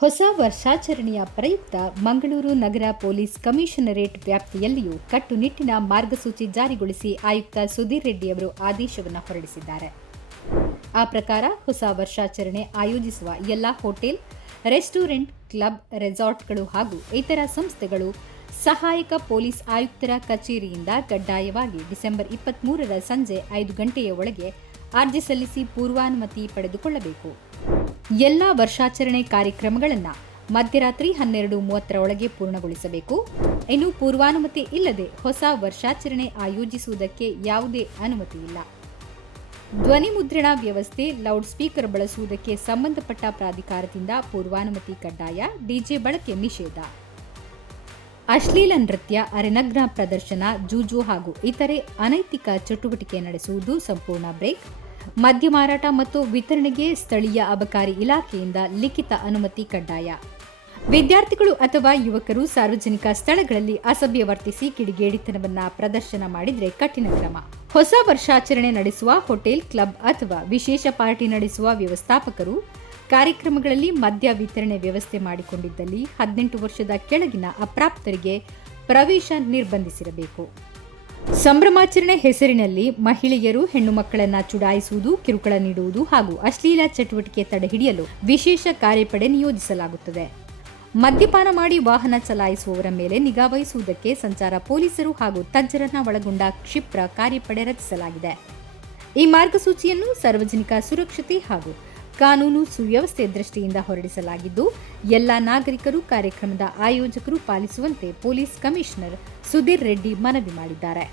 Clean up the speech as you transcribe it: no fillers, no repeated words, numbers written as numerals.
ಹೊಸ ವರ್ಷಾಚರಣೆಯ ಪ್ರಯುಕ್ತ ಮಂಗಳೂರು ನಗರ police commissionerate ವ್ಯಾಪ್ತಿಯಲ್ಲಿಯೂ ಕಟ್ಟುನಿಟ್ಟಿನ ಮಾರ್ಗಸೂಚಿ ಜಾರಿಗೊಳಿಸಿ ಆಯುಕ್ತ ಸುಧೀರ್ ರೆಡ್ಡಿ ಅವರು ಆದೇಶವನ್ನು ಹೊರಡಿಸಿದ್ದಾರೆ. ಆ ಪ್ರಕಾರ ಹೊಸ ವರ್ಷಾಚರಣೆ ಆಯೋಜಿಸುವ ಎಲ್ಲ ಹೋಟೆಲ್, ರೆಸ್ಟೋರೆಂಟ್, ಕ್ಲಬ್, ರೆಸಾರ್ಟ್ಗಳು ಹಾಗೂ ಇತರ ಸಂಸ್ಥೆಗಳು ಸಹಾಯಕ ಪೊಲೀಸ್ ಆಯುಕ್ತರ ಕಚೇರಿಯಿಂದ ಕಡ್ಡಾಯವಾಗಿ ಡಿಸೆಂಬರ್ 23ರ ಸಂಜೆ 5 ಗಂಟೆಯ ಒಳಗೆ ಅರ್ಜಿ ಸಲ್ಲಿಸಿ ಪೂರ್ವಾನುಮತಿ ಪಡೆದುಕೊಳ್ಳಬೇಕು. ಎಲ್ಲ ವರ್ಷಾಚರಣೆ ಕಾರ್ಯಕ್ರಮಗಳನ್ನು ಮಧ್ಯರಾತ್ರಿ 12:30 ಒಳಗೆ ಪೂರ್ಣಗೊಳಿಸಬೇಕು. ಇನ್ನು ಪೂರ್ವಾನುಮತಿ ಇಲ್ಲದೆ ಹೊಸ ವರ್ಷಾಚರಣೆ ಆಯೋಜಿಸುವುದಕ್ಕೆ ಯಾವುದೇ ಅನುಮತಿ ಇಲ್ಲ. ಧ್ವನಿ ಮುದ್ರಣ ವ್ಯವಸ್ಥೆ, ಲೌಡ್ ಸ್ಪೀಕರ್ ಬಳಸುವುದಕ್ಕೆ ಸಂಬಂಧಪಟ್ಟ ಪ್ರಾಧಿಕಾರದಿಂದ ಪೂರ್ವಾನುಮತಿ ಕಡ್ಡಾಯ. ಡಿಜೆ ಬಳಕೆ ನಿಷೇಧ. ಅಶ್ಲೀಲ ನೃತ್ಯ, ಅರೆನಗ್ನ ಪ್ರದರ್ಶನ, ಜೂಜು ಹಾಗೂ ಇತರೆ ಅನೈತಿಕ ಚಟುವಟಿಕೆ ನಡೆಸುವುದು ಸಂಪೂರ್ಣ ಬ್ರೇಕ್. ಮದ್ಯ ಮಾರಾಟ ಮತ್ತು ವಿತರಣೆಗೆ ಸ್ಥಳೀಯ ಅಬಕಾರಿ ಇಲಾಖೆಯಿಂದ ಲಿಖಿತ ಅನುಮತಿ ಕಡ್ಡಾಯ. ವಿದ್ಯಾರ್ಥಿಗಳು ಅಥವಾ ಯುವಕರು ಸಾರ್ವಜನಿಕ ಸ್ಥಳಗಳಲ್ಲಿ ಅಸಭ್ಯ ವರ್ತಿಸಿ ಕಿಡಿಗೇಡಿತನವನ್ನ ಪ್ರದರ್ಶನ ಮಾಡಿದರೆ ಕಠಿಣ ಕ್ರಮ. ಹೊಸ ವರ್ಷಾಚರಣೆ ನಡೆಸುವ ಹೋಟೆಲ್, ಕ್ಲಬ್ ಅಥವಾ ವಿಶೇಷ ಪಾರ್ಟಿ ನಡೆಸುವ ವ್ಯವಸ್ಥಾಪಕರು ಕಾರ್ಯಕ್ರಮಗಳಲ್ಲಿ ಮದ್ಯ ವಿತರಣೆ ವ್ಯವಸ್ಥೆ ಮಾಡಿಕೊಂಡಿದ್ದಲ್ಲಿ 18 ವರ್ಷದ ಕೆಳಗಿನ ಅಪ್ರಾಪ್ತರಿಗೆ ಪ್ರವೇಶ ನಿರ್ಬಂಧಿಸಿರಬೇಕು. ಸಂಭ್ರಮಾಚರಣೆ ಹೆಸರಿನಲ್ಲಿ ಮಹಿಳೆಯರು, ಹೆಣ್ಣು ಮಕ್ಕಳನ್ನ ಚುಡಾಯಿಸುವುದು, ಕಿರುಕುಳ ನೀಡುವುದು ಹಾಗೂ ಅಶ್ಲೀಲ ಚಟುವಟಿಕೆ ತಡೆಹಿಡಿಯಲು ವಿಶೇಷ ಕಾರ್ಯಪಡೆ ನಿಯೋಜಿಸಲಾಗುತ್ತದೆ. ಮದ್ಯಪಾನ ಮಾಡಿ ವಾಹನ ಚಲಾಯಿಸುವವರ ಮೇಲೆ ನಿಗಾ ವಹಿಸುವುದಕ್ಕೆ ಸಂಚಾರ ಪೊಲೀಸರು ಹಾಗೂ ತಜ್ಞರನ್ನ ಒಳಗೊಂಡ ಕ್ಷಿಪ್ರ ಕಾರ್ಯಪಡೆ ರಚಿಸಲಾಗಿದೆ. ಈ ಮಾರ್ಗಸೂಚಿಯನ್ನು ಸಾರ್ವಜನಿಕ ಸುರಕ್ಷತೆ ಹಾಗೂ ಕಾನೂನು ಸುವ್ಯವಸ್ಥೆ ದೃಷ್ಟಿಯಿಂದ ಹೊರಡಿಸಲಾಗಿದ್ದು, ಎಲ್ಲ ನಾಗರಿಕರು, ಕಾರ್ಯಕ್ರಮದ ಆಯೋಜಕರು ಪಾಲಿಸುವಂತೆ ಪೊಲೀಸ್ ಕಮಿಷನರ್ ಸುಧೀರ್ ರೆಡ್ಡಿ ಮನವಿ ಮಾಡಿದ್ದಾರೆ.